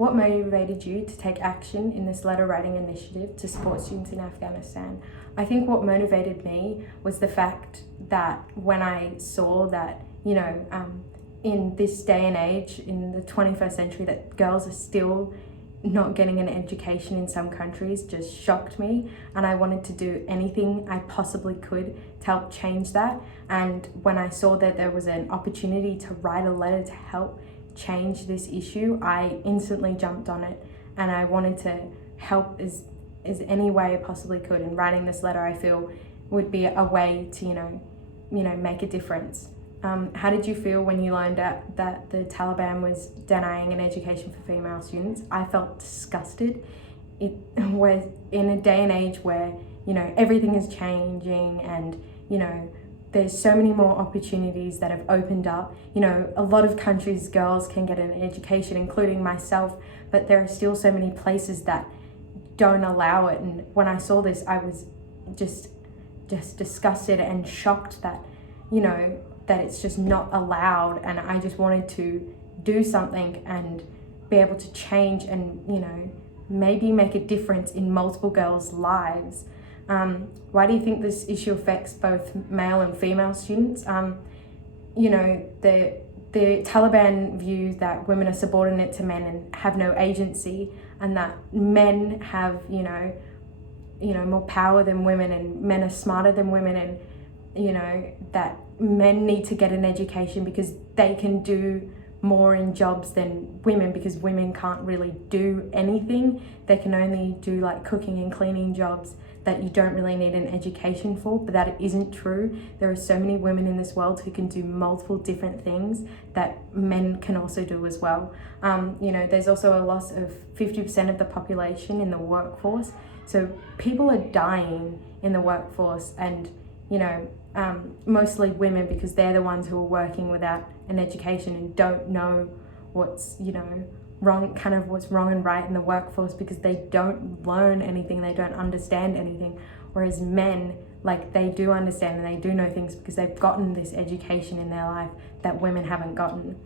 what motivated you to take action in this letter writing initiative to support students in Afghanistan? I think what motivated me was the fact that when I saw that, in this day and age, in the 21st century, that girls are still not getting an education in some countries just shocked me, and I wanted to do anything I possibly could to help change that. And when I saw that there was an opportunity to write a letter to help change this issue, I instantly jumped on it, and I wanted to help as any way I possibly could. And writing this letter, I feel, would be a way to make a difference. How did you feel when you learned that the Taliban was denying an education for female students? I felt disgusted. It was in a day and age where, everything is changing, and, there's so many more opportunities that have opened up. A lot of countries, girls can get an education, including myself, but there are still so many places that don't allow it. And when I saw this, I was just disgusted and shocked that, that it's just not allowed. And I just wanted to do something and be able to change and, maybe make a difference in multiple girls' lives. Why do you think this issue affects both male and female students? The Taliban view that women are subordinate to men and have no agency, and that men have, more power than women, and men are smarter than women, and, that men need to get an education because they can do more in jobs than women, because women can't really do anything. They can only do like cooking and cleaning jobs that you don't really need an education for. But that isn't true. There are so many women in this world who can do multiple different things that men can also do as well. There's also a loss of 50% of the population in the workforce. So people are dying in the workforce, and mostly women, because they're the ones who are working without an education and don't know what's wrong, kind of what's wrong and right in the workforce, because they don't learn anything, they don't understand anything. Whereas men, they do understand and they do know things because they've gotten this education in their life that women haven't gotten.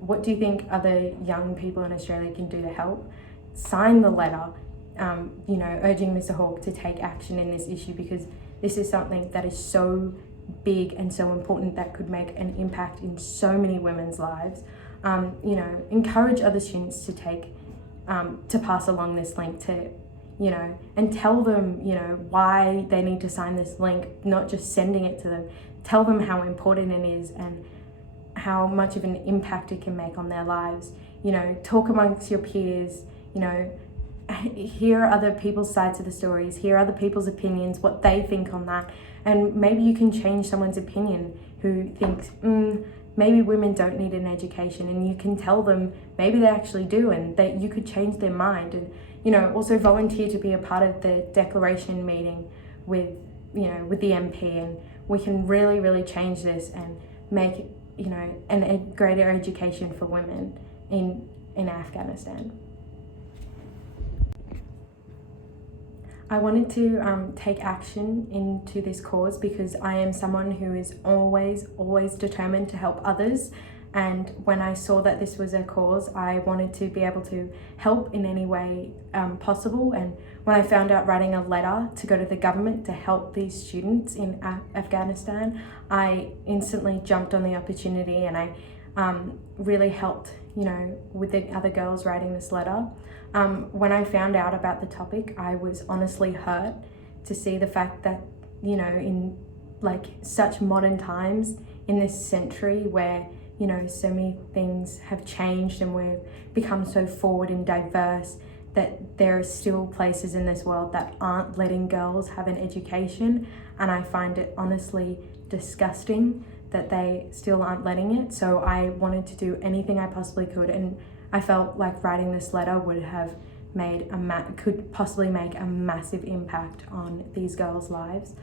What do you think other young people in Australia can do to help? Sign the letter, urging Mr. Hawke to take action in this issue, because this is something that is so big and so important that could make an impact in so many women's lives. Encourage other students to to pass along this link to, and tell them, why they need to sign this link, not just sending it to them. Tell them how important it is and how much of an impact it can make on their lives. Talk amongst your peers, hear other people's sides of the stories, hear other people's opinions, what they think on that. And maybe you can change someone's opinion who thinks, maybe women don't need an education, and you can tell them maybe they actually do, and that you could change their mind. And also volunteer to be a part of the declaration meeting with the MP, and we can really change this and make a greater education for women in Afghanistan. I wanted to take action into this cause because I am someone who is always determined to help others. And when I saw that this was a cause, I wanted to be able to help in any way possible. And when I found out writing a letter to go to the government to help these students in Afghanistan, I instantly jumped on the opportunity, and I really helped, with the other girls writing this letter. When I found out about the topic, I was honestly hurt to see the fact that, in such modern times in this century where, so many things have changed and we've become so forward and diverse, that there are still places in this world that aren't letting girls have an education. And I find it honestly disgusting that they still aren't letting it. So I wanted to do anything I possibly could, and I felt like writing this letter would have could possibly make a massive impact on these girls' lives.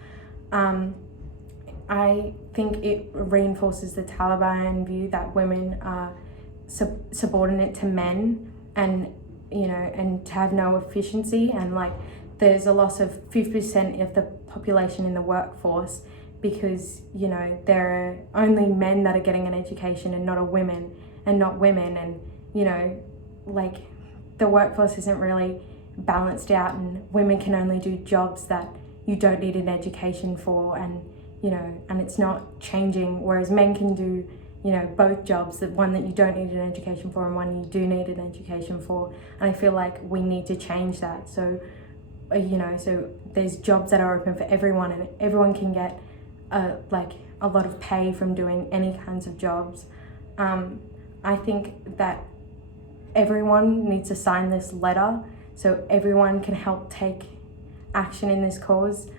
I think it reinforces the Taliban view that women are subordinate to men, and and to have no efficiency, and there's a loss of 50% of the population in the workforce because there are only men that are getting an education and not women, and the workforce isn't really balanced out, and women can only do jobs that you don't need an education for, and and it's not changing, whereas men can do both jobs, the one that you don't need an education for and one you do need an education for. And I feel like we need to change that. So so there's jobs that are open for everyone, and everyone can get a lot of pay from doing any kinds of jobs. I think that everyone needs to sign this letter so everyone can help take action in this cause.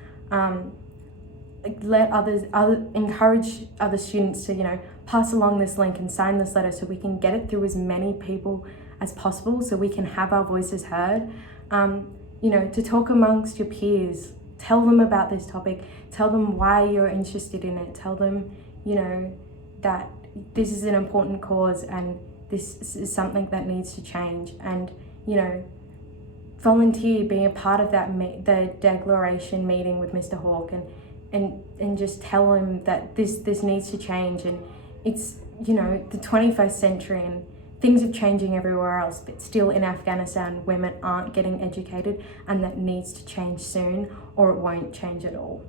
Encourage other students to pass along this link and sign this letter so we can get it through as many people as possible, so we can have our voices heard. To talk amongst your peers, tell them about this topic, tell them why you're interested in it, tell them that this is an important cause and this is something that needs to change. And volunteer, being a part of that the declaration meeting with Mr. Hawke, and just tell him that this needs to change. And it's the 21st century, and things are changing everywhere else, but still in Afghanistan women aren't getting educated, and that needs to change soon or it won't change at all.